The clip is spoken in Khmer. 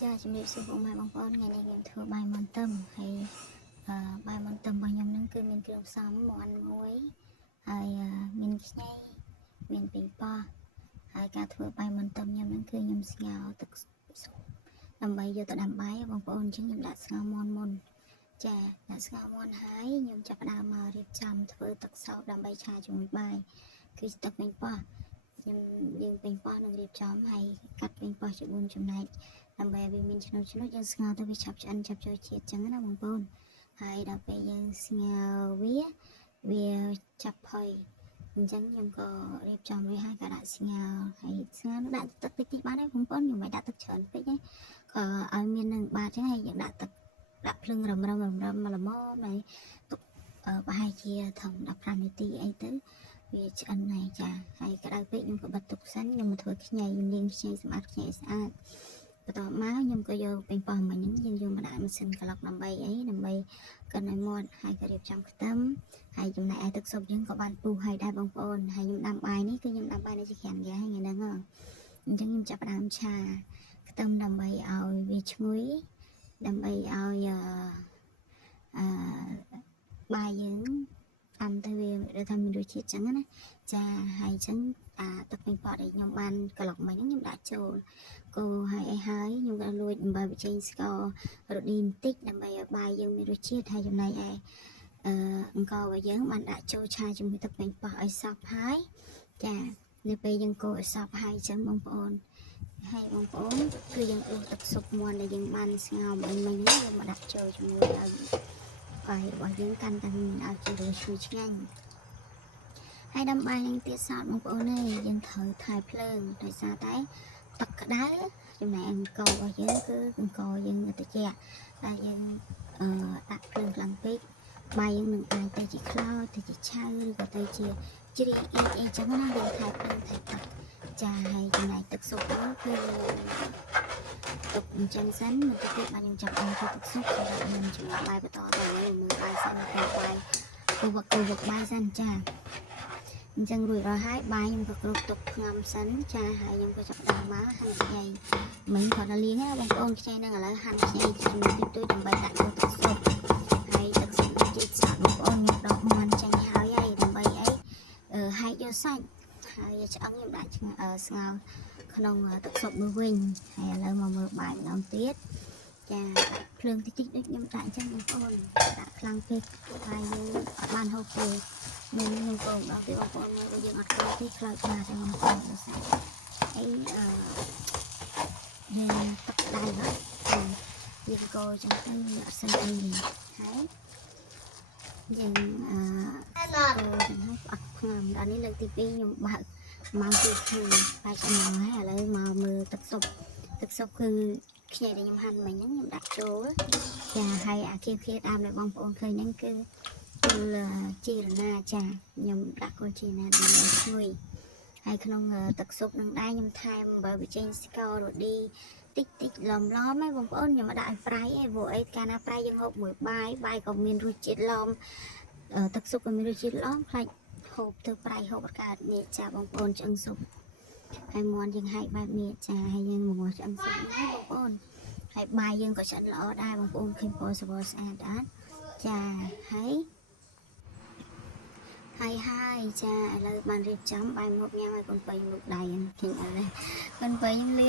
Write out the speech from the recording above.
Chaជំរាបសួរបងប្អូនថ្ងៃនេះខ្ញុំធ្វើបាយមាន់ទឹមហើយបាយមាន់ទឹមរបស់ខ្ញុំហ្នឹងគឺមានគ្រឿងផ្សំមាន់មួយហើយមានខ្ញីមានប៉េងប៉ោះហើយការធ្វើបាយមាន់ទឹមខ្ញុំហ្នឹងគឺខ្ញុំស្ងោរទឹកស៊ុបដើម្បីយកទៅដាំបាយបងប្អូនអញ្ចឹងខ្ញុំដាក់ស្ងោរមាន់មុនចាដាក់ស្ងោរមាន់ហើយខ្ញុំចាប់ផ្ដើមមករៀបចំធ្វើទឹកសោតដើម្បីឆាជាមួយបាយគឺទឹកប៉េងប៉ោះយើងប៉េងប៉ោះនឹងរៀបចំហើយកាត់ប៉េងប៉ោះជា4ចំណែកដើម្បីឲ្យវាមានឆ្នូតយើងស្ងោរទៅវាឆាប់ឆ្អិនឆាប់ចូលជាតិអញ្ចឹងណាបងប្អូនហើយដល់ពេលយើងស្ងោរវាចាប់ផុយអញ្ចឹងខ្ញុំក៏រៀបចំវាហើយក៏ដាក់ស្ងោរហើយស្ងោរដាក់ទឹកតិចៗបានហើយបងប្អូនខ្ញុំមិនដាក់ទឹកច្រើនពេកទេក៏ឲ្យមាននឹងបាតអញ្ចឹងហើយយើងដាក់ភ្លើងរឹមមកល្មមហើយទុកប្រហែលជាធំ15នាទីអីទៅវាឆ្អិនហើយចាហើយក្តៅពេកខ្ញុំក៏បិទទុកសិនខ្ញុំមកធ្វើខ្ញីលាងខ្ញីសម្អាតខ្ញីស្អាតបន្ទាប់មកខ្ញុំក៏យកប៉េងប៉ោះមិញហ្នឹងយើងយកមកដាក់ម៉ាស៊ីនក្លុកដើម្បីកិនឲ្យមាត់ហើយក៏រៀបចំខ្ទឹមហើយចំណែកឯទឹកស៊ុបយើងក៏បានពុះហើយដែរបងប្អូនហើយខ្ញុំដាំបាយនេះគឺខ្ញុំដាំបាយនៅជា5យ៉ាងថ្ងៃហ្នឹងអញ្ចឹងខ្ញុំចាប់ផ្ដើមឆាខ្ទឹមដើម្បីឲ្យវាឈ្ងុយដើម្បីឲ្យបាយយើងអាំទៅវាដូចថាមានរសជាតិចឹងណាចាហើយអញ្ចឹងទឹកប៉េងប៉ោះដែលខ្ញុំបានក្លុកមិញខ្ញុំដាក់ចូលគោហើយខ្ញុំក៏លួចអំបិលប៊ីចេងស្កររ៉ូឌីបន្តិចដើម្បីឲ្យបាយយើងមានរសជាតិហើយចំណែកឯអង្កររបស់យើងបានដាក់ចូលឆាជាមួយទឹកប៉េងប៉ោះឲ្យសព្វហើយចានៅពេលយើងកូរឲ្យសព្វហើយអញ្ចឹងបងប្អូនគឺយើងដួសទឹកស៊ុបមាន់ដែលយើងបានស្ងោរមិញយើងមកដាក់ចូលជាមួយឲ្យបាយរបស់យើងកាន់តែមានឲ្យជារសជាតិឆ្ងាញ់ហើយដាំបាយនឹងទៀតសោតបងប្អូនយើងត្រូវថែភ្លើងដោយសារតែទឹកក្តៅចំណែកអង្កររបស់យើងគឺអង្ករយើងត្រជាក់តែយើងដាក់ភ្លើងខ្លាំងពេកបាយយើងនឹងអាចទៅជាខ្លោចទៅជាឆៅឬក៏ទៅជាជ្រីអីចឹងណាយើងថែភ្លើងថែទឹកចាហើយចំណែកទឹកស៊ុបនោះគឺទុកអញ្ចឹងសិនបន្តិចទៀតបានខ្ញុំចាប់អង្គទឹកស៊ុបសម្រាប់ខ្ញុំជាមួយបាយបន្តទៅមើលបាយសិនទៅបាយគូវឹកបាយសិនចាអញ្ចឹងរួចរាល់ហើយបាយខ្ញុំក៏គ្រប់ទុកផ្ងំសិនចាហើយខ្ញុំក៏ចាប់ដើមមកហាន់ខ្ញីមិញគាត់ទៅលាងណាបងប្អូនខ្ញីហ្នឹងឥឡូវហាន់ខ្ញីជាមួយតិចតួចដើម្បីដាក់ចូលទឹកស៊ុបហើយទឹកស៊ុបជាតិស្អាតបងប្អូនខ្ញុំដកមាន់ចេញហើយដើម្បីហែកយកសាច់ហើយឆ្អឹងខ្ញុំដាក់ស្ងោរក្នុងទឹកស៊ុបមួយវិញហើយឥឡូវមកមើលបាយម្ដងទៀតចាភ្លើងតិចដូចខ្ញុំដាក់អញ្ចឹងបងប្អូនដាក់ខ្លាំងពេកបាយយើងអត់បានហូបទេខ្ញុំក៏ដល់ពេលបងប្អូនមើលយើងអត់ខ្លោចទេខ្លោចណាស់តែបងប្អូនសាច់អីយើងទឹកដៃហ្នឹងយើងក៏ចឹងទៅអត់សិនអីហើយយើងចឹងហើយអត់ខ្ងំដល់នេះលើកទី2ខ្ញុំបើកមកទៀតគឺបាយឆ្អិនហើយឥឡូវមកមើលទឹកស៊ុបគឺខ្ញីដែលខ្ញុំហាន់មិញហ្នឹងខ្ញុំដាក់ចូលចាហើយអាគៀវដើមដែលបងប្អូនឃើញហ្នឹងគឺជីរណាចាខ្ញុំដាក់គល់ជីរណាដើម្បីឈ្ងុយហើយក្នុងទឹកស៊ុបនឹងដែរខ្ញុំថែមអំបិលប៊ីចេងស្កររ៉ូឌីតិចឡំហ៎បងប្អូនខ្ញុំមិនដាក់ឲ្យប្រៃទេព្រោះអីកាលណាប្រៃយើងហូបមួយបាយក៏មានរសជាតិឡំទឹកស៊ុបក៏មានរសជាតិឡំខ្លាចហូបទៅប្រៃហូបអត់កើតនេះចាបងប្អូនឆ្អឹងស៊ុបហើយមាន់យើងហែកបែបនេះចាហើយយើងមកឆ្អឹងស៊ុបនេះបងប្អូនហើយបាយយើងក៏ឆ្អិនល្អដែរបងប្អូនឃើញពណ៌សស្អាតអត់ចាហើយចាឥឡូវបានរៀបចំបាយមកញ៉ាំឲ្យកូនបើងលោកដៃខ្ញុំឥឡូវកូនបើខ្ញុំលា